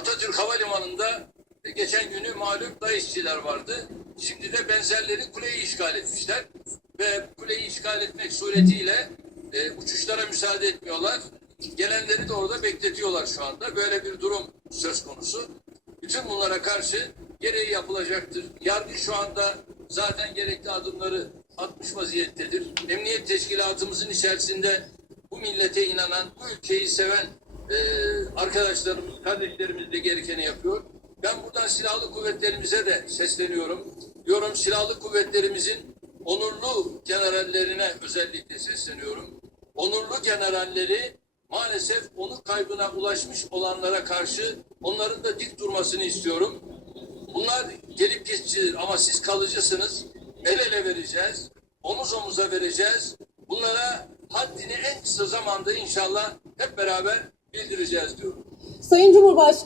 Atatürk Havalimanı'nda geçen günü malum DAEŞ'çiler vardı. Şimdi de benzerleri kuleyi işgal etmişler. Ve kuleyi işgal etmek suretiyle e, uçuşlara müsaade etmiyorlar. Gelenleri de orada bekletiyorlar şu anda. Böyle bir durum söz konusu. Bütün bunlara karşı gereği yapılacaktır. Yargı şu anda zaten gerekli adımları atmış vaziyettedir. Emniyet teşkilatımızın içerisinde bu millete inanan, bu ülkeyi seven e, arkadaşlarımız, kardeşlerimiz de gerekeni yapıyor. Ben buradan silahlı kuvvetlerimize de sesleniyorum. Diyorum silahlı kuvvetlerimizin onurlu generallerine özellikle sesleniyorum. Onurlu generalleri maalesef onur kaybına ulaşmış olanlara karşı onların da dik durmasını istiyorum. Bunlar gelip geçicidir ama siz kalıcısınız. El ele vereceğiz. Omuz omuza vereceğiz. Bunlara haddini en kısa zamanda inşallah hep beraber bildireceğiz diyorum. Sayın Cumhurbaşkanı